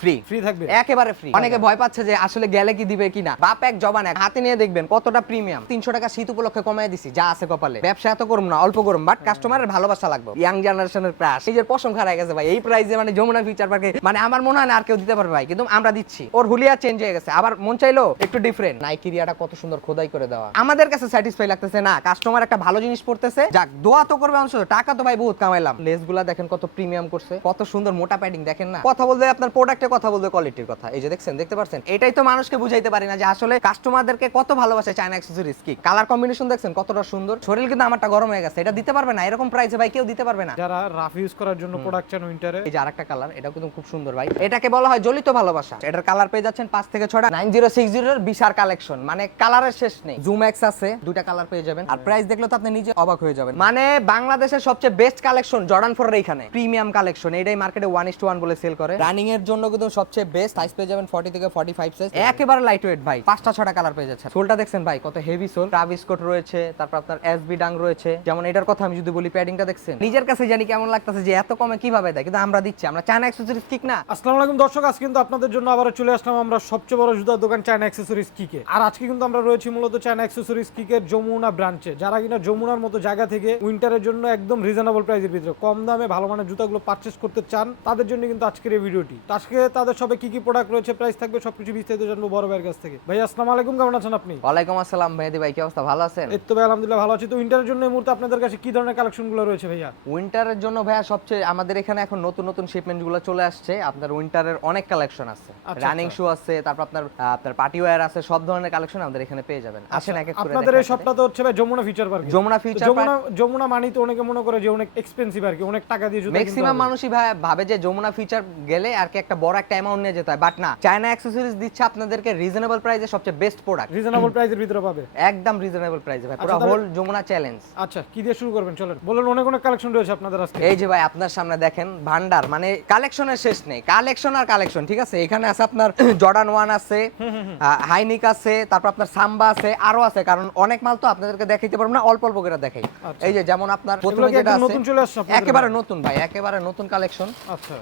Free থাকবে, একেবারে free. অনেকে ভয় পাচ্ছে যে আসলে গেলে কি দিবে কিনা, বাপ এক জবান এক, হাতে নিয়ে দেখবেন কতটা প্রিমিয়াম। 300 টাকা শীত উপলক্ষে কমায় দিছি, যা আছে কপালে। ব্যবসা এত করব না, অল্প করব, বাট কাস্টমারের ভালোবাসা লাগবে। ইয়াং জেনারেশনের ক্রাশ, নিজের পশম খারাই গেছে ভাই এই প্রাইসে, মানে যমুনা ফিউচার পার্কে মানে আমার মনে হয় না আর কেউ দিতে পারবে ভাই, কিন্তু আমরা দিচ্ছি। ওর হুলিয়া চেঞ্জ হয়ে গেছে, আবার মন চাইলো একটু ডিফারেন্ট। নাইকিরিয়াটা কত সুন্দর খোদাই করে দেওয়া, আমাদের কাছে স্যাটিসফাই লাগতেছে না। কাস্টমার একটা ভালো জিনিস পড়তেছে, যাক দোয়া তো করবে অংশ, টাকা তো ভাই বহুত কামাইলাম। লেসগুলা দেখেন কত প্রিমিয়াম করছে, কত সুন্দর মোটা প্যাডিং দেখেন না। কথা বলতে আপনার প্রোডাক্টের কথা বলতে কোয়ালিটির কথা, এই যে দেখছেন, দেখতে পাচ্ছেন। এটাই তো মানুষকে বুঝাইতে পারি না যে আসলে কাস্টমারদেরকে কত ভালোবাসে চায়না অ্যাকসেসরিজ। কি কালার কম্বিনেশন দেখছেন কতটা সুন্দর। শরীর কিন্তু আমারটা গরম হয়ে গেছে, এটা দিতে পারবে না এরকম প্রাইসে ভাই, কেউ দিতে পারবে না। যারা রাফ ইউজ করার জন্য প্রোডাক্ট চান উইন্টারে। এই যে আরেকটা কালার, এটাও কিন্তু খুব সুন্দর ভাই, এটাকে বলা হয় জ্বলিত ভালোবাসা। এটার কালার পেয়ে যাচ্ছেন 5 থেকে 6টা। 9060 এর বিশাল কালেকশন, মানে কালারের শেষ নেই। জুম এক্স আছে, দুইটা কালার পেয়ে যাবেন। আর প্রাইস দেখলে তো আপনি নিজে অবাক হয়ে যাবেন। মানে বাংলাদেশের সবচেয়ে বেস্ট কালেকশন জর্ডান 4 এর এখানে প্রিমিয়াম কালেকশন, এটাই মার্কেটে 1:1 বলে সেল করে। রানিং এর জন্য কিন্তু সবচেয়ে বেস্ট সাইজ পেয়ে যাবেন 40 থেকে 45 সাইজ, একেবারে লাইট ওয়েট ভাই। 5টা 6টা কালার পেয়ে যাচ্ছে। সোলটা দেখছেন ভাই কত হেভি সোল, ট্রাভিস কোট রয়েছে, তারপর আপনার এসবি ডাং রয়েছে। যেমন এটার কথা আমি যদি বলি, প্যাডিংটা দেখছেন, নিজের কাছে জানি কেমন লাগতেছে যে এত কমে কিভাবে দেয়, কিন্তু আমরা দিচ্ছি। আমরা চায়না অ্যাকসেসরিজ কিক না। আসসালামু আলাইকুম দর্শক, আজকে কিন্তু আপনাদের জন্য আবার চলে আসলাম আমরা সবচেয়ে বড় জুতার দোকান চায়না অ্যাকসেসরিজ কিকে। আর আজকে কিন্তু আমরা রয়েছি মূলত চায়না অ্যাকসেসরিজ কিকের যমুনা ব্রাঞ্চে। যারা কিনা যমুনার মতো জায়গা থেকে উইন্টারের জন্য একদম রিজনেবল প্রাইসের ভিতরে কম দামে ভালো মানের জুতাগুলো পারচেজ করতে চান, তাদের জন্য কিন্তু আজকের এই ভিডিওটি। আজকে তাদের সবে কি কি প্রোডাক্ট রয়েছে, প্রাইস থাকবে, সবকিছু বিস্তারিত জানবো বড় ভাইয়ের কাছ থেকে। ভাই আসসালামু আলাইকুম, কেমন আছেন আপনি? ওয়ালাইকুম আসসালাম মেহেদি ভাই, কি অবস্থা, ভালো আছেন? এই তো ভাই আলহামদুলিল্লাহ ভালো আছি। তো উইন্টারের জন্য এই মুহূর্তে আপনাদের কাছে কি ধরনের কালেকশনগুলো রয়েছে ভাইয়া? উইন্টারের জন্য ভাইয়া সবচেয়ে আমাদের এখানে এখন নতুন নতুন শিপমেন্ট গুলো চলে আসছে। আপনার উইন্টারের অনেক কালেকশন আছে, রানিং শু আছে, তারপর আপনার পার্টি ওয়্যার আছে, সব ধরনের কালেকশন আমাদের এখানে পেয়ে যাবেন। আসেন এক এক করে আপনাদের এই সবটা তো হচ্ছে ভাই যমুনা ফিউচার পার্ক। যমুনা মানি তো অনেকে মনে করে যে অনেক এক্সপেন্সিভ আর কি, অনেক টাকা দিয়ে জুতা কিনতে হবে। ম্যাক্সিমাম মানুষই ভাবে যে যমুনা ফিউচার গেলে আর কি একটা বড় একটা অ্যামাউন্ট নিয়ে যেতে হয়, বাট না, চায়না অ্যাকসেসরিজ দিচ্ছে আপনাদেরকে রিজনেবল প্রাইসে সবচেয়ে বেস্ট প্রোডাক্ট। রিজনেবল প্রাইসের ভিতরে পাবে, একদম রিজনেবল প্রাইসে ভাই, পুরো হোল যমুনা চ্যালেঞ্জ। আচ্ছা, কি দিয়ে শুরু করবেন চলেন, বলেন। অনেক অনেক কালেকশন রয়েছে আপনাদের আজকে। এই যে ভাই আপনার সামনে দেখেন ভান্ডার, মানে কালেকশনের শেষ নেই, কালেকশন আর কালেকশন। ঠিক আছে, এখানে আছে আপনার জর্ডান 1 আছে, হাইনিক আছে, তারপর আপনার সাম্বা আছে, আরো আছে, কারণ অনেক মাল তো আপনাদেরকে দেখাইতে পারবো না, অল্প অল্প করে দেখাই। এই যে যেমন আপনার প্রথমে যেটা আছে নতুন চলে আসছে একেবারে নতুন ভাই, একেবারে নতুন কালেকশন। আচ্ছা,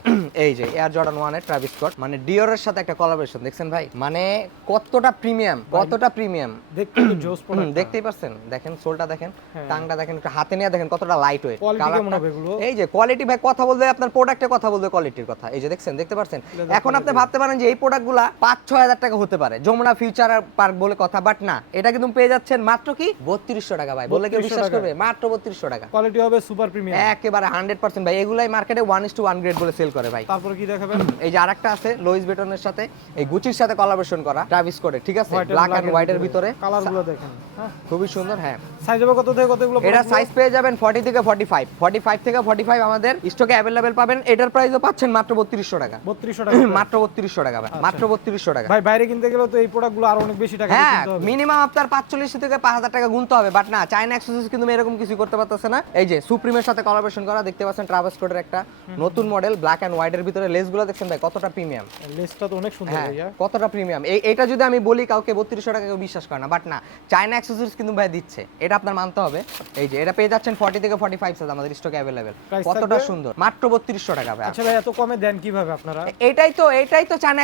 এই যে এয়ার জর্ডান 1 এর ট্রাভিস স্কট, মানে ডিওরের সাথে একটা কোলাবোরেশন, দেখছেন ভাই, মানে কতটা প্রিমিয়াম, কতটা প্রিমিয়াম দেখতে তো জোস প্রোডাক্ট। দেখতেই পাচ্ছেন, দেখেন সোলটা দেখেন, টাংটা দেখেন, একটু হাতে নিয়ে দেখেন কতটা লাইট ওয়েট। কোয়ালিটি কেমন হবে এগুলো? এই যে কোয়ালিটি ভাই, কথা বলতে আপনার প্রোডাক্টের কথা বলতে কোয়ালিটির কথা। এই যে দেখছেন, দেখতে পাচ্ছেন। এখন আপনি ভাবতে পারেন যে এই প্রোডাক্টগুলা 5-6 হাজার টাকা হতে পারে যমুনা ফিউচার পার্ক বলে কথা, বাট না, এটা কিন্তু পেয়ে যাচ্ছেন মাত্র কি 3200 টাকা ভাই, বলে কি বিশ্বাস করবে? মাত্র 3200 টাকা। কোয়ালিটি হবে সুপার প্রিমিয়াম, একেবারে 100% ভাই। এগুলাই মার্কেটে 1:1 গ্রেড বলে সেল করে ভাই। তারপর কি দেখাবেন? এই যে আরেকটা আছে লুইস ভিটনের সাথে, এই গুচির সাথে কোলাবোরেশন করা ট্রাভিস স্কটের, ঠিক আছে, ব্ল্যাক এন্ড হোয়াইট এর ভিতরে। কালারগুলো দেখেন, হ্যাঁ খুবই সুন্দর। হ্যাঁ, সাইজ হবে কত থেকে কতগুলো? এটা সাইজ পেয়ে যাবেন 40 থেকে 45 থেকে 45 আমাদের স্টকে अवेलेबल পাবেন। এটার প্রাইসও পাচ্ছেন মাত্র 3200 টাকা। 3200 টাকা, মাত্র 3200 টাকা ভাই, মাত্র 3200 টাকা ভাই। বাইরে কিনতে গেলে তো এই প্রোডাক্টগুলো আরো অনেক বেশি টাকা দিয়ে কিনতে হবে। মিনিমাম আপনার 45 থেকে 5000 টাকা গুনতে হবে, বাট না, চায়না অ্যাকসেসরিজ কিন্তু এরকম কিছু করতে পারতেছে না। এই যে সুপ্রিমের সাথে কোলাবোরেশন করা, দেখতে পাচ্ছেন ট্রাভাস কোটের একটা নতুন মডেল, ব্ল্যাক এন্ড হোয়াইট এর ভিতরে। লেসগুলো দেখছেন ভাই কতটা প্রিমিয়াম, লেসটা তো অনেক সুন্দর ভাইয়া, কতটা প্রিমিয়াম। এটা যদি আমি বলি কাউকে 3200 টাকা কেউ বিশ্বাস করে না, বাট না, চায়না অ্যাকসেসরিজ কিন্তু ভাই দিচ্ছে, এটা আপনার মানতে হবে। এই যে এটা পেয়ে যাচ্ছেন 40 থেকে 45 সাইজ আমাদের স্টকে अवेलेबल। কতটা সুন্দর, মাত্র 3200 টাকা ভাই। আচ্ছা ভাই, এত কমে দেন কিভাবে আপনারা? এটাই তো চায়না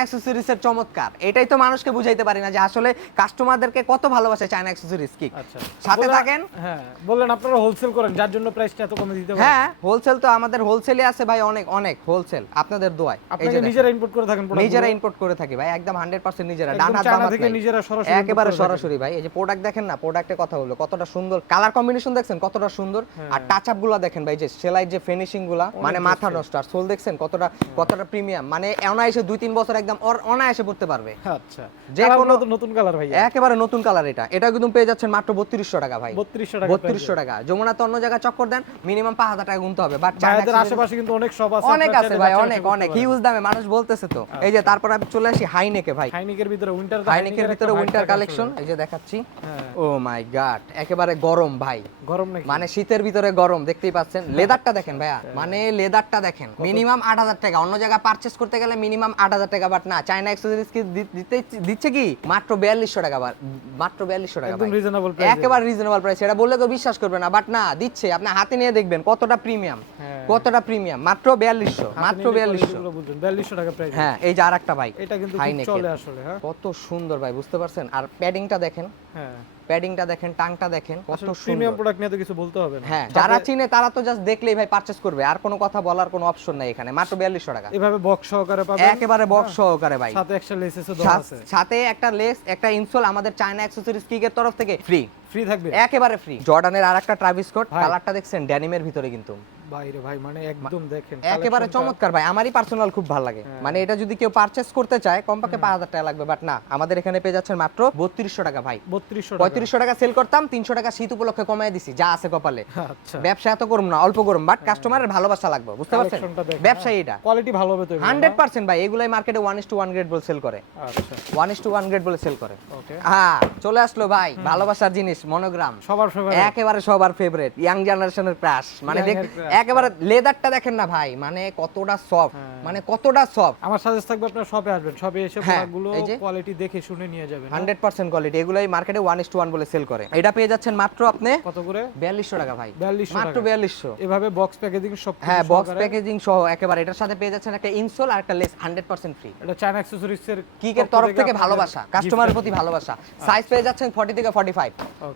অ্যাকসেসরিজের চমৎকার। এটাই তো মানুষকে বুঝাইতে পারি না যে আসলে কাস্টমারদেরকে কত ভালোবাসে চায়না অ্যাকসেসরিজ কি। আচ্ছা, সাথে থাকেন। হ্যাঁ, বললেন আপনারা হোলসেল করেন, যার জন্য প্রাইসটা এত কমে দিতে পারেন। হ্যাঁ, হোলসেল তো আমাদের হোলসেলই আছে ভাই, অনেক অনেক হোলসেল, আপনাদের দোয়ায়। আপনারা নিজেরা ইম্পোর্ট করে থাকেন প্রোডাক্ট? নিজেরা ইম্পোর্ট করে থাকি ভাই, একদম 100% নিজেরা, ডান হাত চায়না বাম হাত থেকে নাই। নিজেরা সরাসরি একেবারে সরাসরি ভাই। এই যে প্রোডাক্ট দেখেন না, প্রোডাক্টের কথা বললো কতটা সুন্দর, কালার কম্বিনেশন দেখছেন কতটা সুন্দর, আর টাচ আপ গুলো দেখেন ভাই, যে সেলাই যে ফিনিশিং গুলা, মানে মাথা নষ্ট। আর সোল দেখছেন কতটা প্রিমিয়াম, মানে অনায়াসে 2-3 বছর একদম অনায়াসে পড়তে পারবে। আচ্ছা, যে কোনো নতুন কালার ভাই, একেবারে নতুন কালার। এটা কিন্তু পেয়ে যাচ্ছেন মাত্র 3200 টাকা ভাই। 3200 টাকা। যমুনাতে অন্য জায়গায় চক্কর দেন মিনিমাম 5000 টাকা গুনতে হবে, বাট আমাদের আশেপাশে কিন্তু অনেক শপ আছে, অনেক আছে ভাই, অনেক হিউজ দামে মানুষ বলতেছে তো। এই যে তারপর আমি চলে আসি হাইনেকে ভাই। হাইনিকের ভিতরে উইন্টার কালেকশন, এই যে দেখাচ্ছি। ও মাই গড, একেবারে গরম ভাই, গরম নাকি? মানে শীতের ভিতরে গরম, দেখতেই পাচ্ছেন। লেদারটা দেখেন ভাইয়া, মানে লেদারটা দেখেন, মিনিমাম 8000 টাকা। অন্য জায়গায় পারচেজ করতে গেলে মিনিমাম 8000 টাকা, বাট না, চায়না অ্যাকসেসরিজ কি দিচ্ছে কি মাত্র 4200 টাকা, মাত্র 4200 টাকা, একদম রিজনেবল প্রাইস, একেবারে রিজনেবল প্রাইস। এটা বললে তো বিশ্বাস করবে না, বাট না, দিচ্ছে। আপনি হাতে নিয়ে দেখবেন কতটা প্রিমিয়াম, কতটা প্রিমিয়াম। মাত্র 4200, মাত্র 4200। এগুলো বুঝুন 4200 টাকা প্রাইস। হ্যাঁ, এই যে আরেকটা ভাই, এটা কিন্তু হাই খুব নেকের। চলে আসলে। হ্যাঁ কত সুন্দর ভাই, বুঝতে পারছেন? আর প্যাডিংটা দেখেন, হ্যাঁ, প্যাডিংটা দেখেন, টাংটা দেখেন, কত আসলে সুন্দর। প্রিমিয়াম প্রোডাক্ট নিয়ে তো কিছু বলতে হবে না। হ্যাঁ, সাথে যারা চিনে তারা তো জাস্ট দেখলেই ভাই পারচেজ করবে, আর কোনো কথা বলার কোনো অপশন নাই এখানে। মাত্র 4200 টাকা, এভাবে বক্স সহকারে পাবেন, একেবারে বক্স সহকারে ভাই। সাথে একটা লেসেসও দেওয়া আছে। সাথে একটা লেস, একটা ইনসোল আমাদের চায়না অ্যাকসেসরিজ কিকের তরফ থেকে ফ্রি, ফ্রি থাকবে একেবারে ফ্রি। জর্ডানের আরেকটা ট্রাভিস স্কট, ভাই। কালারটা দেখছেন ড্যানিমের ভিতরে কিন্তু বাইরে ভাই, মানে একদম দেখেন একেবারে collectionটা। চমৎকার ভাই, আমারই পার্সোনাল খুব ভালো লাগে। মানে এটা যদি কেউ পারচেজ করতে চায় কমপক্ষে 5000 টাকা লাগবে, বাট না, আমাদের এখানে পেয়ে যাচ্ছেন মাত্র 3200 টাকা ভাই। 3200 টাকা। 3500 টাকা সেল করতাম, 300 টাকা শীত উপলক্ষে কমায় দিছি, যা আছে কপালে। আচ্ছা, ব্যবসা এত করুম না, অল্প করুম, বাট কাস্টমারের ভালোবাসা লাগবে, বুঝতে পারছেন? Collectionটা দেখেন, ব্যবসায়ী এটা কোয়ালিটি ভালো হবে তো এগুলো, না? 100% ভাই, এগুলাই মার্কেটে 1:1 গ্রেড বলে সেল করে, আচ্ছা 1:1 গ্রেড বলে সেল করে। ওকে, হ্যাঁ, চলে আসলো ভাই ভালোবাসার জিনিস, মনোগ্রাম। সবার ফেভারিট। একেবারে সবার ফেভারিট, ইয়াং জেনারেশনের ক্রাশ। মানে Young দেখ, এর crush, একেবারে লেদারটা দেখেন না ভাই, মানে কতটা সফট, মানে কতটা সফট। আমার সাজেস্ট থাকবে আপনারা শপে আসবেন, শপে এসে হ্যাঁ, প্রোডাক্টগুলো এই যে। কোয়ালিটি দেখে শুনে নিয়ে যাবেন। 100% কোয়ালিটি, এগুলাই মার্কেটে 1:1 বলে সেল করে। এটা পেয়ে যাচ্ছেন মাত্র আপনি কত করে? 4200 টাকা ভাই, 4200 মাত্র টাকা। 4200। এভাবে বক্স প্যাকেজিং সব হ্যাঁ, বক্স প্যাকেজিং সহ একেবারে। এটার সাথে পেয়ে যাচ্ছেন একটা ইনসোল আর একটা লেস, 100% ফ্রি। এটা চায়না অ্যাকসেসরিজ এর কিকের তরফ থেকে ভালোবাসা, কাস্টমারের প্রতি ভালোবাসা। সাইজ পেয়ে যাচ্ছেন 40 থেকে 45,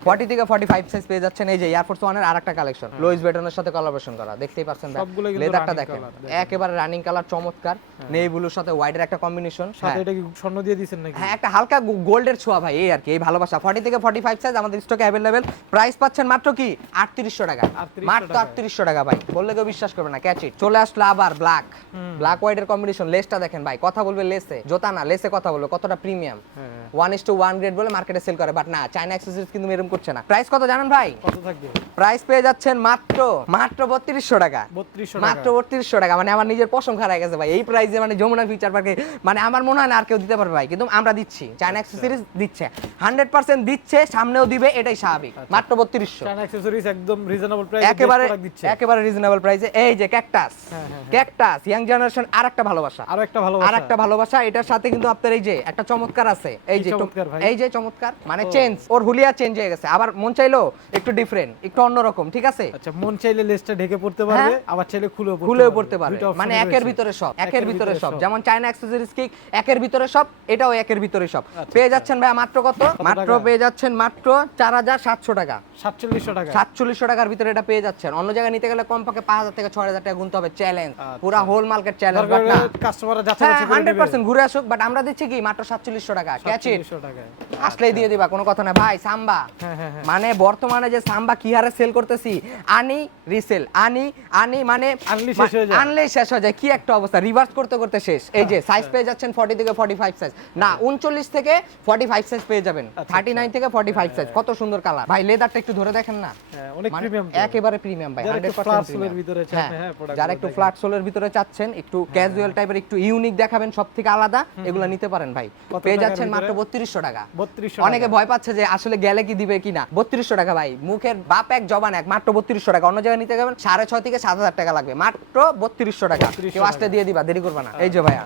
40 থেকে 45 সাইজ পেয়ে যাচ্ছেন। এই যে এয়ারফোর্স 1 এর আরেকটা কালেকশন, লুইস ভিটনের সাথে কোলাবোরেশন করা, দেখতেই পাচ্ছেন ভাই। সবগুলো কিন্তু লেদারটা running দেখেন, color, দেখেন। একেবারে রানিং কালার, চমৎকার। নেভি ব্লুর সাথে হোয়াইটের একটা কম্বিনেশন। সাথে এটা কি স্বর্ণ দিয়ে দিবেন নাকি? হ্যাঁ, একটা হালকা গোল্ডের ছোঁয়া ভাই, এই আর কি, এই ভালোবাসা। 40 থেকে 45 সাইজ আমাদের স্টকে অ্যাভেলেবেল। প্রাইস পাচ্ছেন মাত্র কি 3800 টাকা, 3800 মাত্র টাকায়। 3800 টাকা ভাই, বললে কেউ বিশ্বাস করবে না। ক্যাচ ইট। চলে আসলো আবার ব্ল্যাক হোয়াইটের কম্বিনেশন। লেসটা দেখেন ভাই, কথা বলবে লেসে, জোতা না, লেসে কথা বলবে, কতটা প্রিমিয়াম। হ্যাঁ, 1:1 গ্রেড বলে মার্কেটে সেল করে, বাট না, চায়না অ্যাকসেসরিজ কিন্তু এরকম করছে না। প্রাইস কত জানেন ভাই? কত থাকবে? প্রাইস পেয়ে যাচ্ছেন মাত্র 3200 টাকা, 3200 মাত্র টাকা। 3200 টাকা। মানে আমার নিজের পশম খারাপ গেছে ভাই, এই প্রাইসে মানে যমুনা ফিউচার পার্কে, মানে আমার মনে হয় না আর কেউ দিতে পারবে ভাই, কিন্তু আমরা দিচ্ছি। চায়না অ্যাকসেসরিজ দিচ্ছে, 100% দিচ্ছে, সামনেও দিবে, এটাই স্বাভাবিক। মাত্র 3200, চায়না অ্যাকসেসরিজ একদম রিজনেবল প্রাইসে একেবারে প্রোডাক্ট দিচ্ছে। একেবারে রিজনেবল প্রাইসে। এই যে ক্যাকটাস, হ্যাঁ, হ্যাঁ, ক্যাকটাস ইয়াং জেনারেশন আরেকটা ভালোবাসা, আরো একটা ভালোবাসা। আরেকটা ভালোবাসা। এটার সাথে কিন্তু আপনার এই যে একটা চমৎকার আছে, এই কি যে চমৎকার ভাই? এই যে চমৎকার, মানে চেঞ্জ, ওর হুলিয়া চেঞ্জ হয়ে গেছে। আবার মন চাইলো একটু ডিফারেন্ট, একটু অন্যরকম, ঠিক আছে? আচ্ছা, মন চাইলে লেসটা ঢেকে পড়তে পারবে, হ্যাঁ। আবার চাইলে খুলেও পড়তে পারে, দুইটা option মানে রয়েছে। একের ভিতরে সব, একের একের ভিতরে ভিতরে সব। সব। যেমন চায়না অ্যাকসেসরিজ কিক একের ভিতরে সব, এটাও একের ভিতরে সব। পেয়ে যাচ্ছেন ভাই মাত্র কত? মাত্র টাকা? পেয়ে যাচ্ছেন মাত্র 4700 টাকা, 4700 টাকা। 4700 টাকার ভিতরে এটা পেয়ে যাচ্ছেন। অন্য জায়গায় নিতে গেলে কমপক্ষে 5000 থেকে 6000 টাকা গুনতে হবে, চ্যালেঞ্জ, আচ্ছা। পুরা হোল মার্কেট চ্যালেঞ্জ। দরকার বাট না, হলে কাস্টমাররা যাচাই হ্যাঁ, বাছাই করে নেবে। 100% ঘুরে আসুক, বাট আমরা দিচ্ছি কি মাত্র 4700 টাকা। ক্যাচ ইট, 4700 টাকায়। আসলেই দিয়ে দিবা, কোনো কথা না ভাই। সাম্বা, হ্যাঁ, হ্যাঁ, হ্যাঁ। মানে বর্তমানে যে সাম্বা কি হারে সেল করতেছি, আনি রিসেল, আনি আনি, মানে আনলি শেষ হয়ে যায়। আনলেই শেষ হয়ে যায়, কি একটা অবস্থা, রিভার্স করতে করতে শেষ। এই যে সাইজ পেয়ে যাচ্ছেন 40 থেকে 45 সাইজ, না 39 থেকে 45 সাইজ পেয়ে যাবেন, 39 থেকে 45 সাইজ। কত সুন্দর কালার ভাই, লেদারটা একটু ধরে দেখেন না, হ্যাঁ, অনেক মানে প্রিমিয়াম। একেবারে প্রিমিয়াম ভাই, যারা একটু 100% flat প্রিমিয়াম। sole এর ভিতরে চান, হ্যাঁ, হ্যাঁ, product যারা গুলো একটু দেখেন। ফ্ল্যাট সোলের ভিতরে চাচ্ছেন, একটু ক্যাজুয়াল টাইপের, একটু ইউনিক দেখাবেন, সব থেকে আলাদা, এগুলো নিতে পারেন ভাই। কত পেয়ে টাকার যাচ্ছেন মাত্র ভিতরে? 3200 টাকা। 3200 অনেকে ভয় পাচ্ছে যে আসলে গেলে কি দিবে কিনা। 3200 টাকা ভাই, মুখের বাপ এক জবান এক, মাত্র 3200 টাকা। অন্য জায়গায় নিতে গেলেন 6.5 থেকে 7000 টাকা লাগবে, মাত্র 3200 টাকা। 3200 কেউ আসলে দিয়ে দিবা, দেরি করবে না। এই যে ভাইয়া,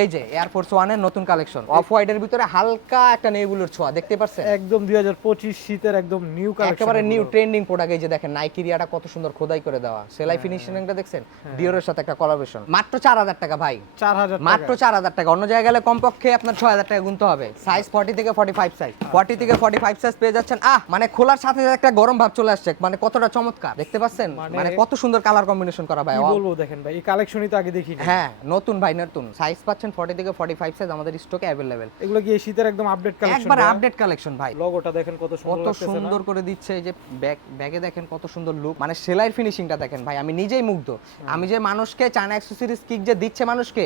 এই যে এয়ারফোর্স 1 এর নতুন কালেকশন, অফ হোয়াইটের ভিতরে হালকা একটা নেভিব্লুর ছোঁয়া, দেখতে পাচ্ছেন? একদম 2025 শীতের একদম নিউ কালেকশন, একেবারে নিউ ট্রেন্ডিং প্রোডাক্ট। এই যে দেখেন নাইকিরিয়াটা কত সুন্দর খোদাই করে দেওয়া, সেলাই ফিনিশিংটা দেখছেন, ডিওরের সাথে একটা কোলাবোরেশন। মাত্র 4000 টাকা ভাই, 4000 টাকা। মাত্র 4000 টাকা। অন্য জায়গায় গেলে কমপক্ষে আপনার 6000 টাকা গুনতে হবে। সাইজ 40 থেকে 45 সাইজ, 40 থেকে 45 সাইজ পেয়ে যাচ্ছেন। মানে খোলার সাথে সাথে একটা গরম ভাব চলে আসছে, মানে কতটা চমৎকার, দেখতে পাচ্ছেন? মানে কত সুন্দর কালার কম্বিনেশন করা ভাই। কি বলবো দেখেন ভাই, এই কালেকশনই তো আগে দেখিনি। হ্যাঁ, নতুন ভাই, নতুন। সাইজ পাচ্ছেন 40 থেকে 45 সাইজ আমাদের স্টকে अवेलेबल। এগুলো কি এই শীতের একদম আপডেট কালেকশন? একবার আপডেট কালেকশন ভাই। লোগোটা দেখেন কত সুন্দর কত লাগতেছে না? সুন্দর করে দিচ্ছে, এই যে ব্যাগে দেখেন কত সুন্দর লুক, মানে সেলাইয়ের ফিনিশিংটা দেখেন ভাই, আমি নিজেই মুগ্ধ। আমি যে মানুষকে চায়না অ্যাকসেসরিজ কিক যে দিচ্ছে মানুষকে,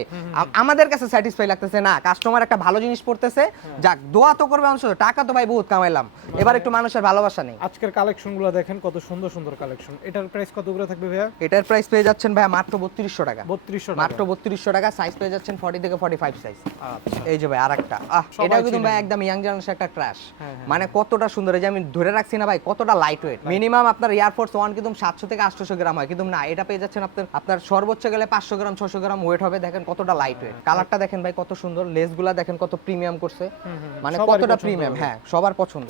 আমাদের কাছে স্যাটিসফাই লাগতেছে না। কাস্টমার একটা ভালো জিনিস পড়তেছে, যাক দোয়া তো করবে মানুষ, টাকা তো ভাই বহুত কামাইলাম, এবার একটু মানুষের ভালোবাসা নেই। আজকের কালেকশনগুলো দেখেন কত সুন্দর সুন্দর কালেকশন। এটার প্রাইস কত করে থাকবে ভাইয়া? এটার প্রাইস পেয়ে যাচ্ছেন ভাই মাত্র 3200 টাকা, 3200 টাকা। মাত্র 3200 টাকা। সাইজ পেয়ে যাচ্ছেন 40 40 থেকে 45 সাইজ। আচ্ছা এই যে ভাই আরেকটা, সবাই এটা কিন্তু চিনে। ভাই একদম ইয়াং জেনারেশন একটা ক্রাশ। হ্যাঁ, হ্যাঁ। মানে কতটা সুন্দর, এই যে আমি ধরে রাখছি না ভাই, কতটা লাইট ওয়েট। মিনিমাম আপনার এয়ারফোর্স 1 কিন্তু 700 থেকে 800 গ্রাম হয়, কিন্তু না, এটা পেয়ে যাচ্ছেন আপনার সর্বোচ্চ গেলে 500 গ্রাম 600 গ্রাম ওয়েট হবে। দেখেন কতটা লাইট ওয়েট, কালারটা দেখেন ভাই কত সুন্দর, লেসগুলা দেখেন কত প্রিমিয়াম করছে, মানে সবারই কতটা পছন্দ প্রিমিয়াম। হবে। হ্যাঁ, সবার পছন্দ।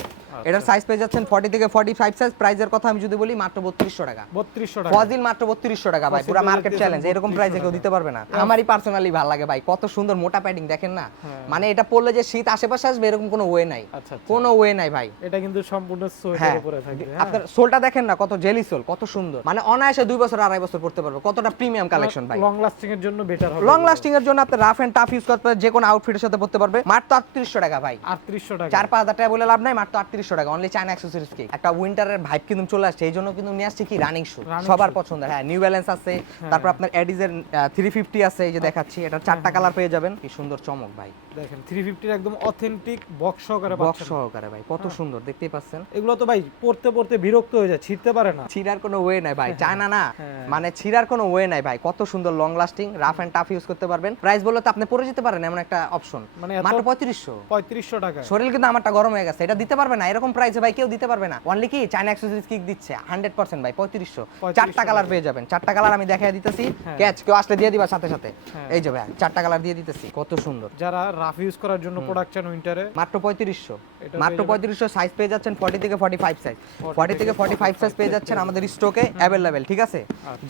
এটার সাইজ পেয়ে যাচ্ছেন 40 থেকে 45 সাইজ। প্রাইসের কথা আমি যদি বলি মাত্র 3200 টাকা। 3200 টাকা ফজিল মাত্র 3200 টাকা ভাই, ফজিল পুরো পেয়ে মার্কেট যাচ্ছেন চ্যালেঞ্জ, এরকম 3200 প্রাইসে কেউ দিতে পারবে না। আমারই পার্সোনালি ভালো লাগে ভাই, কত সুন্দর মোটা প্যাডিং দেখেন না, মানে এটা পরলে যে শীত আশেপাশে আসবে এরকম কোনো ওয়ে নাই, আচ্ছা আচ্ছা। কোনো ওয়ে নাই ভাই। এটা কিন্তু সম্পূর্ণ সোয়েটার হ্যাঁ, উপরে থাকবে। আপনার সোলটা দেখেন না কত জেলি সোল, কত সুন্দর, মানে অনায়াসে 2 বছর 2.5 বছর পড়তে পারবে, কতটা প্রিমিয়াম কালেকশন ভাই। লং লাস্টিং এর জন্য বেটার হবে। লং লাস্টিং এর জন্য আপনি রাফ এন্ড টাফ ইউজ করতে পারবেন, যে কোনো আউটফিটের সাথে পড়তে পারবে। মাত্র 3800 টাকা ভাই। 3800 টাকা 4-5 হাজার টাকা বলে লাভ নাই, মাত্র 3800 টাকা অনলি। চায়না অ্যাকসেসরিজ কি একটা উইন্টারের ভাইব কিন্তু চলে আসছে, এই জন্য কিন্তু নিয়ে আসছে কি রানিং শু, সবার পছন্দের। হ্যাঁ, নিউ ব্যালেন্স আছে, তারপর আপনার এডিজের 350 আছে, এই যে দেখাচ্ছি, এটা 4টা কালার পেয়ে যাবেন। কি সুন্দর চমক ভাই, দেখেন 350 এর একদম অথেন্টিক বক্স সহকারে বক্স পাচ্ছেন। সহকারে ভাই, কত সুন্দর দেখতেই পাচ্ছেন। এগুলো তো ভাই পড়তে পড়তে বিরক্ত হয়ে যায়, ছিঁড়তে পারে না। ছিড়ার কোনো ওয়ে নাই ভাই, চায়না না, হ্যাঁ। মানে ছিড়ার কোনো ওয়ে নাই ভাই, কত সুন্দর long lasting, rough and tough use করতে পারবেন। প্রাইস বললে তো আপনি পরে যেতে পারেন, এমন একটা অপশন। মানে এত- মাত্র 3500। 3500 টাকা শরীর কিন্তু আমারটা গরম হয়ে গেছে, এটা দিতে পারবে না, এরকম প্রাইসে ভাই কেউ দিতে পারবে না। অনলি কি চায়না অ্যাকসেসরিজ কিক দিচ্ছে 100% ভাই 3500। 3500 4টা কালার পেয়ে যাবেন, 4টা কালার আমি দেখাই দিতেছি, হ্যাঁ। ক্যাচ কেউ আসলে দিয়ে দিবা সাথে সাথে। হ্যাঁ। এই যে ভাই 4টা কালার দিয়ে দিতেছি, কত সুন্দর। যারা রাফ ইউজ করার জন্য প্রোডাক্ট চান উইন্টারে, মাত্র 3500। এটা মাত্র পেয়ে যাবেন। 3500 সাইজ পেয়ে যাচ্ছেন 40 থেকে 45 সাইজ। 40 থেকে 45 সাইজ পেয়ে যাচ্ছেন আমাদের স্টকে অ্যাভেলেবেল, ঠিক আছে?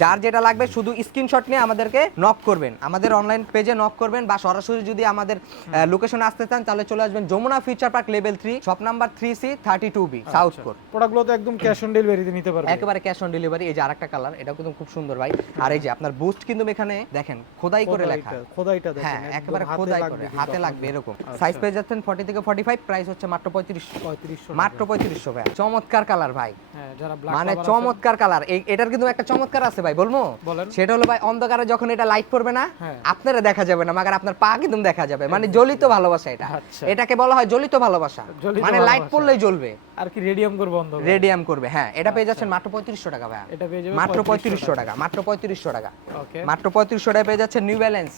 যার যেটা লাগবে শুধু স্ক্রিনশট নিয়ে আমাদেরকে নক করবেন, আমাদের অনলাইন পেজে নক করবেন, বা সরাসরি যদি আমাদের লোকেশনে আসতে চান তাহলে চলে আসবেন Jamuna future park level 3 shop number 3C 32B south core. প্রোডাক্টগুলো তো একদম ক্যাশ অন ডেলিভারিতে নিতে পারবে। একেবারে ক্যাশ অন ডেলিভারি। এই যে আরেকটা কালার, এটাও কিন্তু খুব সুন্দর ভাই। আর এই যে আপনার বুস্ট কিন্তু এখানে দেখেন খোদাই করে লেখা, খোদাইটা দেখেন হ্যাঁ, একদম একেবারে হাতে খোদাই লাগবে করে, কিন্তু হাতে লাগবে আপনাদের। এরকম। আচ্ছা। সাইজ পেয়ে যাচ্ছেন 40 থেকে 45, প্রাইস হচ্ছে মাত্র 3500। 3500 মাত্র 3500 ভাই। চমৎকার কালার ভাই, হ্যাঁ, যারা ব্ল্যাক মানে চমৎকার কালার। এটার কিন্তু একটা চমৎকার আছে ভাই, বলবো? বলেন। সেটা হলো ভাই, অন্ধকারে যখন এটা লাইট পড়বে না, হ্যাঁ। আপনারা দেখা যাবে না, মাগার আপনার পা কিন্তু দেখা যাবে, মানে জ্বলিত ভালোবাসা এটা। আচ্ছা। এটাকে বলা হয় জ্বলিত ভালোবাসা, জ্বলিত মানে লাইট ভালোবাসা। পড়লেই জ্বলবে, আর কি রেডিয়াম করবে অন্ধ রেডিয়াম করবে। হ্যাঁ, এটা পেয়ে যাচ্ছেন মাত্র 3500 টাকা ভাই। এটা পেয়ে যাবে মাত্র 3500 টাকা, মাত্র 3500 টাকা। ওকে মাত্র 3500 টাকা পেয়ে যাচ্ছে নিউ ব্যালেন্স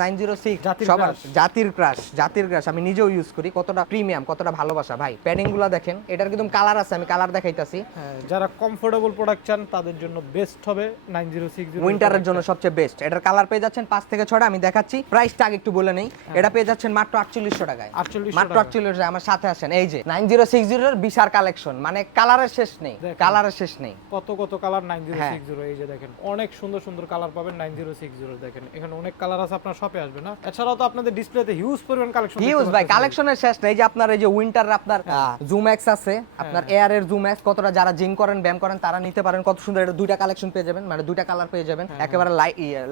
906 জাতির সবার crush। জাতির ক্রাশ। আমি নিজেও ইউজ করি, কতটা প্রিমিয়াম, কতটা ভালোবাসা ভাই। প্যাডিং গুলো দেখেন, এটার কিন্তু কালার আছে, আমি কালার দেখাইতাছি। হ্যাঁ, যারা কমফোর্টেবল প্রোডাক্ট চান তাদের জন্য বেস্ট হবে 9060। উইন্টারের জন্য সবচেয়ে বেস্ট। এটার কালার পেয়ে যাচ্ছেন 5 থেকে 6টা, আমি দেখাচ্ছি। প্রাইসটা আগে একটু বলে নেই, এটা পেয়ে যাচ্ছেন মাত্র 4800 টাকায়। 4800 মাত্র টাকা। 4800। আমার সাথে আসেন, এই যে 9060 এর বিশাল কালেকশন, মানে কালারের শেষ নেই, দেখেন। কালারের শেষ নেই। কত কত কালার হ্যাঁ। 9060। এই যে দেখেন অনেক সুন্দর সুন্দর কালার পাবেন 9060। দেখেন এখানে অনেক কালার আছে, আপনার শপে আসবে না। এছাড়াও তো আপনাদের ডিসপ্লেতে হিউজ পরিমাণ কালেকশন হিউজ ভাই, কালেকশনের শেষ নেই। এই যে আপনার এই যে উইন্টার আপনার জুম এক্স আছে, আপনার এয়ার এর জুম এক্স, কতটা যারা জিম করেন ব্যায়াম করেন তারা নিতে পারেন। কত সুন্দর, এটা দুইটা কালেকশন পেয়ে যাবেন, মানে দুইটা কালার পেয়ে যাবেন। একেবারে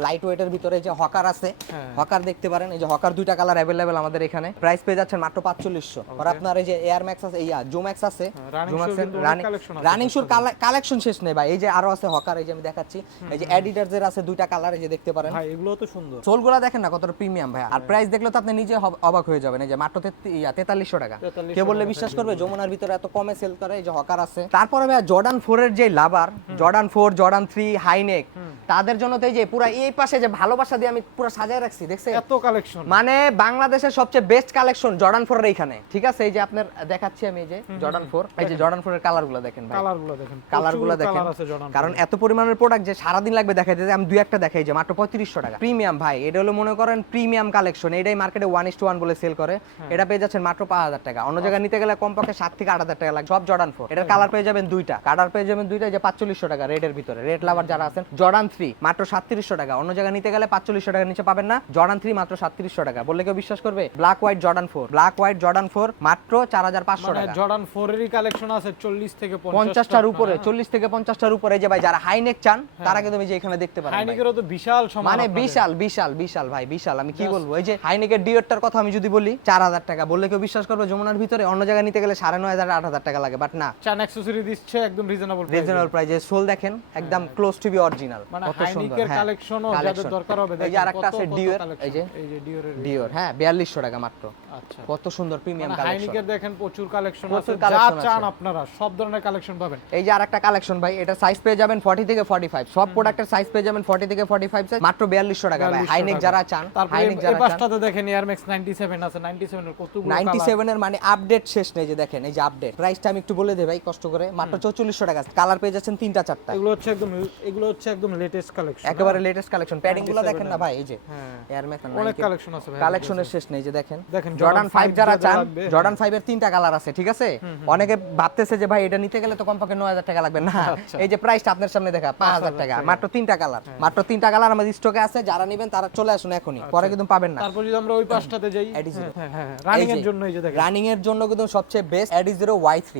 লাইট ওয়েটের ভিতরে যে হকার আছে, হ্যাঁ। হকার দেখতে পারেন। এই যে হকার দুইটা কালার अवेलेबल আমাদের এখানে। প্রাইস পেয়ে যাচ্ছেন মাত্র 4500। আর আপনার এই যে এয়ার ম্যাক্স আছে, জুম এক্স আছে, running জুম shoe এক্স কিন্তু অনেক collection আছে রানিং শুর কালেকশন শেষ নেই ভাই। এই যে আরো আছে হকার, এই যে আমি দেখাচ্ছি, এই যে অ্যাডিডাস এর আছে দুইটা কালার, এই যে দেখতে পারেন। ভাই এগুলো তো সুন্দর। সোলগুলা দেখেন না কতটা প্রিমিয়াম ভাই। আর প্রাইস দেখলে তো আপনি নিজে অবাক হয়ে যাবেন। এই যে মাত্র 4300 টাকা। 4300 কে বললে বিশ্বাস করবে যমুনার ভিতরে এত কমে সেল করে? এই যে হকার আছে। তারপরে ভাই জর্ডান 4 এর যে লাভার, জর্ডান 4, জর্ডান 3, হাইনেক, তাদের জন্য তো এই যে পুরো এই পাশে যে ভালোবাসা দিয়ে আমি পুরো সাজায় রাখছি, দেখছেন? এত কালেকশন, মানে বাংলাদেশের সবচেয়ে বেস্ট কালেকশন জর্ডান 4 এর এইখানে, ঠিক আছে? এই যে আপনার দেখাচ্ছি আমি, এই যে জর্ডান 4, এই যে জর্ডান 4 এর কালারগুলো দেখেন ভাই, কালারগুলো দেখেন, কালারগুলো প্রচুর দেখেন। কালার আছে জর্ডান কারণ 4 এত পরিমাণের প্রোডাক্ট যে সারাদিন লাগবে দেখাইতে, আমি দুই একটা দেখাই। যে মাত্র 3500 টাকা প্রিমিয়াম ভাই। এটা হলো মনে করেন প্রিমিয়াম কালেকশন, এটাই মার্কেটে 1:1 বলে সেল করে। এটা পেয়ে যাচ্ছেন মাত্র 5000 টাকা। অন্য জায়গায় নিতে গেলে কমপক্ষে 7 থেকে 8000 টাকা লাগে। সব জর্ডান 4। এটার কালার পেয়ে যাবেন দুইটা, কালার পেয়ে যাবেন দুইটা, যে 4500 টাকা রেডের ভিতরে। রেড লাভার যারা আছেন, জর্ডান 3 মাত্র 3700 টাকা। অন্য জায়গায় নিতে গেলে 4500 টাকার নিচে পাবেন না। জর্ডান 3 মাত্র 3700 টাকা। বললে কেউ বিশ্বাস করবে? Black white Jordan 4, black white Jordan 4 মাত্র 4500 মানে টাকা। জর্ডান 4 এরই কালেকশন আছে 40 থেকে 50টার উপরে, 40 থেকে 50টার উপরে। এই যে ভাই যারা হাইনেক চান তারা কিন্তু এই যে এখানে দেখতে পারেন ভাই। হাইনিকেরও তো বিশাল সমান, মানে বিশাল বিশাল বিশাল ভাই, বিশাল। আমি কি বলবো, এই যে হাইনেকের ডিওরটার কথা আমি যদি বলি 4000 টাকা। বললে কেউ বিশ্বাস করবে যমুনার ভিতরে? অন্য জায়গায় নিতে গেলে 9500 8000 টাকা লাগে, বাট না, চান অ্যাকসেসরি দিচ্ছে একদম রিজনেবল রিজনেবল প্রাইসে। সোল দেখেন একদম ক্লোজ টু বি অরিজিনাল, মানে কত সুন্দর। হাইনিকের হ্যাঁ, কালেকশনও যাদের collection। দরকার হবে এই দেখেন যে আরেকটা আছে ডিওর, এই যে ডিওরের ডিওর, হ্যাঁ 4200 টাকা মাত্র। আচ্ছা, কত সুন্দর প্রিমিয়াম মানে কালেকশন। হাইনিকের দেখেন প্রচুর কালেকশন আছে, প্রচুর যা collection চান আছে। আপনারা সব ধরনের কালেকশন পাবেন। এই যে আরেকটা কালেকশন ভাই, এটা সাইজ পেয়ে যাবেন 40 থেকে 45। সব প্রোডাক্টের সাইজ পেয়ে যাবেন 40 থেকে 45 সাইজ, মাত্র 4200 টাকা ভাই। 4200 হাইনেক টাকা। যারা যারা চান, তারপরে হাই নেক এই যারা চান। পাশটাতে দেখেন এয়ার ম্যাক্স 97 আছে, 97 এর কতগুলো কালার। 97 এর মানে আপডেট শেষ নেই, যে দেখেন এই যে আপডেট। প্রাইসটা আমি একটু বলে দেই ভাই কষ্ট করে, মাত্র 4400 টাকা। কালার পেয়ে যাচ্ছেন 3টা 4টা। এগুলো হচ্ছে একদম লেটেস্ট কালেকশন, একেবারে লেটেস্ট কালেকশন। প্যাডিং গুলো দেখেন না ভাই, এই যে হ্যাঁ এয়ার ম্যাক্স অনেক কালেকশন আছে ভাই, কালেকশনের শেষ নেই। যে দেখেন দেখেন জর্ডান 5 যারা যাদের চান, লাগবে, জর্ডান 5 এর 3টা কালার আছে, ঠিক আছে? অনেকে ভাবতেছে যে ভাই এটা নিতে গেলে তো কমপক্ষে 9000 টাকা লাগবে না, আচ্ছা। এই যে প্রাইসটা আপনার সামনে দেখা 5000 টাকা, মাত্র 3টা কালার, মাত্র 3টা কালার আমাদের স্টকে আছে। যারা নেবেন তারা চলে আসুন এখনি, পরে কিন্তু পাবেন না। তারপর যদি আমরা ওই পাশটাতে যাই, Adizero। হ্যাঁ রানিং এর জন্য এই যে দেখেন রানিং এর জন্য কিন্তু সবচেয়ে best Adizero Y3,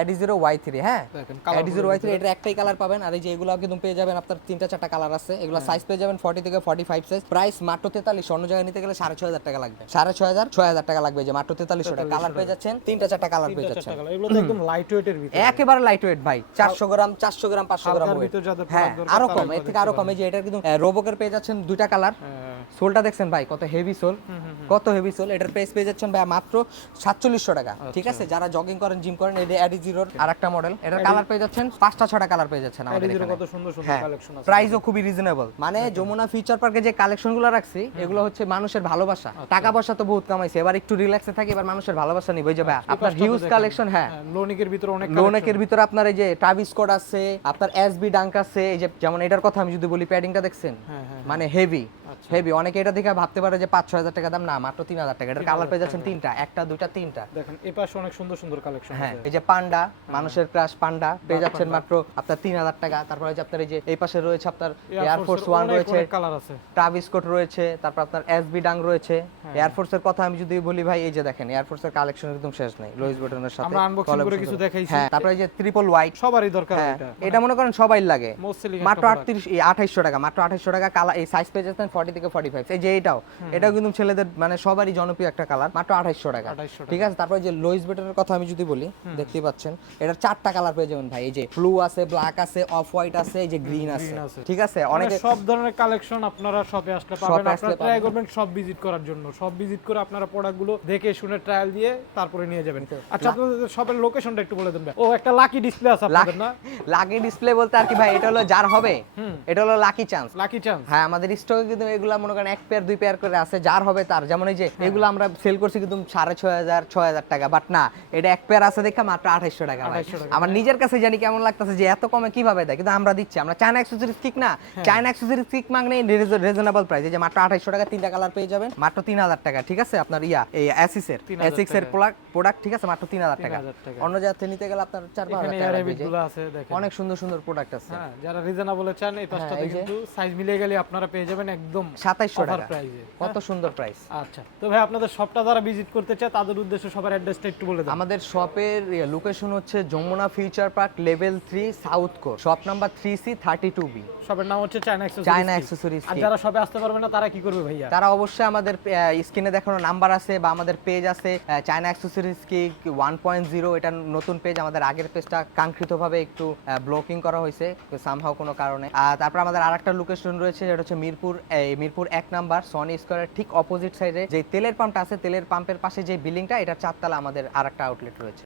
Adizero Y3, হ্যাঁ দেখেন Adizero Y3, এটা একটাই কালার পাবেন। আর এই যে এগুলো কিন্তু পেয়ে যাবেন আপনার 3টা 4টা কালার আছে, এগুলো সাইজ পেয়ে যাবেন 40 থেকে 45 সাইজ। প্রাইস মাত্র 43, অন্য জায়গায় নিতে গেলে 6500 টাকা লাগবে, 6500 টাকা লাগবে, যে মাত্র 4300 টাকা। কালার পেয়ে যাচ্ছেন 3টা 4টা কালার পেয়ে যাচ্ছেন। এগুলো তো একদম লাইট ওয়েটের ভিতরে, একেবারে লাইট ওয়েট ভাই, 400 গ্রাম 500 গ্রাম হালকার weight। ভিতর যাদের হ্যাঁ product দরকার আরো তারা কম, এগুলো এর থেকে আরো কম। এই যে এটার কিন্তু রোবকের পেয়ে যাচ্ছেন 2টা কালার। সোলটা দেখছেন ভাই কত হেভি সোল, কত হেভি সোল। এটার প্রাইস পেয়ে যাচ্ছেন ভাই মাত্র 4700 টাকা, ঠিক আছে? যারা জগিং করেন, জিম করেন, এটা Adizero আরেকটা মডেল। এটার কালার পেয়ে যাচ্ছেন 5টা 6টা কালার পেয়ে যাচ্ছেন আমাদের Adizero এখানে। কত সুন্দর সুন্দর হ্যাঁ, কালেকশন আছে, প্রাইসও খুবই রিজনেবল। মানে যমুনা ফিউচার পার্কে যে কালেকশনগুলো রাখছি, এগুলো হচ্ছে মানুষের ভালোবাসা। টাকা পয়সা তো বহুত কামাইছে, এবার একটু রিল্যাক্সে থাকি, এবার মানুষের ভালোবাসা নিব। এই যে ভাই আপনার হিউজ কালেকশন, হ্যাঁ লোনিকের ভিতরে অনেক লোনেকের ভিতরে আপনার এই যে ট্রাভিস স্কট আছে, আপনার এসবি ডাঙ্ক আছে। এই যে যেমন এটার কথা আমি যদি বলি, প্যাডিংটা দেখছেন মানে হেভি হেভি। অনেকে এটা দেখে ভাবতে পারে যে 5-6000 টাকা দাম, না মাত্র 3000 টাকা। এটার কালার পেয়ে যাচ্ছেন 3টা, 1টা 2টা 3টা। দেখেন এই পাশে অনেক সুন্দর সুন্দর কালেকশন হ্যাঁ আছে। এই যে পান্ডা, মানুষের ক্রাশ পান্ডা পেয়ে যাচ্ছেন মাত্র আপনার 3000 টাকা। তারপরে যে আপনার এই যে এই পাশে রয়েছে আপনার এয়ারফোর্স 1 রয়েছে, কালার আছে, ট্রাভিস স্কট রয়েছে, তারপর আপনার এসবি ডাং রয়েছে। এয়ারফোর্সের কথা আমি যদি বলি ভাই, এই যে দেখেন এয়ারফোর্সের কালেকশন একদম শেষ নাই, লুইস বুটনের সাথে আমরা আনবক্সিং করে কিছু দেখাইছি। হ্যাঁ, তারপরে এই যে ট্রিপল হোয়াইট সবারই দরকার হ্যাঁ, এটা, এটা মনে করেন সবাই লাগে। মোস্ট সেলিং মাত্র 2800 টাকা, মাত্র 2800 টাকা। কালার এই সাইজ পেয়ে যাচ্ছেন 40 থেকে 45। এই যে এটাও কিন্তু ছেলেদের মানে সবারই জনপ্রিয় একটা কালার, মাত্র 2800 টাকা, ঠিক আছে? তারপরে যে লুইস বুটনের কথা আমি যদি বলি, দেখতেই পাচ্ছেন এটার 4টা কালার পেয়ে যাবেন ভাই। এই যে ব্লু আছে, ব্ল্যাক আছে, অফ হোয়াইট আছে, এই যে গ্রিন আছে, ঠিক আছে? অনেকে সব ধরনের কালেকশন আপনারা শপে আসলে পাবেন। আপনারা ট্রাই করবেন সব ভিজিট করার জন্য, সব ভিজিট করে আপনারা প্রোডাক্টগুলো দেখে শুনে ট্রায়াল দিয়ে তারপরে নিয়ে যাবেন। আচ্ছা আপনাদের শপের লোকেশনটা একটু বলে দেন ভাই। ও একটা লাকি ডিসপ্লে আছে আপনাদের না? লাকি ডিসপ্লে বলতে আর কি ভাই, এটা হলো যার হবে, এটা হলো লাকি চান্স। লাকি চান্স, হ্যাঁ আমাদের স্টকে কিন্তু এগুলা মনে করেন 1 পেয়ার 2 পেয়ার করে আছে, যার হবে তার। যেমন এই যে এগুলো আমরা সেল করছি কিন্তু 6500-6000 টাকা, বাট না, এটা 1 পেয়ার আছে দেখা মাত্র 2800 টাকা ভাই। আমার নিজের কাছে জানি কেমন লাগতেছে যে এত কমে কিভাবে দেয়, কিন্তু আমরা দিচ্ছি। আমরা চায়না অ্যাকসেসরিজ কিক না, চায়না অ্যাকসেসরিজ কিক মাগনে রিজনেবল প্রাইস। এই যে মাত্র 2800 টাকা 3টা কালার পেয়ে যাবেন, মাত্র 3000 টাকা, ঠিক আছে? আপনার এই অ্যাসিসের প্রোডাক্ট, ঠিক আছে? মাত্র 3000 টাকা। অন্য জায়গা থেকে নিতে গেলে আপনার 4-5000 টাকা লাগবে। আছে দেখেন অনেক সুন্দর সুন্দর প্রোডাক্ট আছে। হ্যাঁ, যারা রিজনেবলে চান এই পাশটাতে কিন্তু সাইজ মিলিয়ে গেলে আপনারা পেয়ে যাবেন একদম 2700 টাকা প্রাইসে। কত সুন্দর প্রাইস। আচ্ছা তো ভাই আপনাদের শপটা যারা ভিজিট করতে চায় তাদের উদ্দেশ্যে সবার অ্যাড্রেসটা একটু বলে দেন। আমাদের শপের লোকেশন হচ্ছে Jamuna future park level 3 south core, shop number 3C32B। শপের নাম হচ্ছে চায়না অ্যাকসেসরিজ। আর যারা শপে আসতে পারবে না তারা কি করবে ভাইয়া? তারা অবশ্যই আমাদের স্ক্রিনে দেখানো নাম্বার আছে বা আমাদের পেজ আছে চায়না অ্যাকসেসরিজ কি 1.0, এটা নতুন পেজ। আমাদের আগের পেজটা কাঙ্ক্ষিতভাবে একটু ব্লকিং করা হয়েছে সামহাও কোনো কারণে। আর তারপর আমাদের আরেকটা লোকেশন রয়েছে, যেটা হচ্ছে মিরপুর 1 নাম্বার সনি স্কয়ারের ঠিক অপোজিট সাইডে যে তেলের পাম্পটা আছে, তেলের পাম্পের পাশে যে বিল্ডিংটা, এটা 4 তলা আমাদের আরেকটা আউটলেট রয়েছে।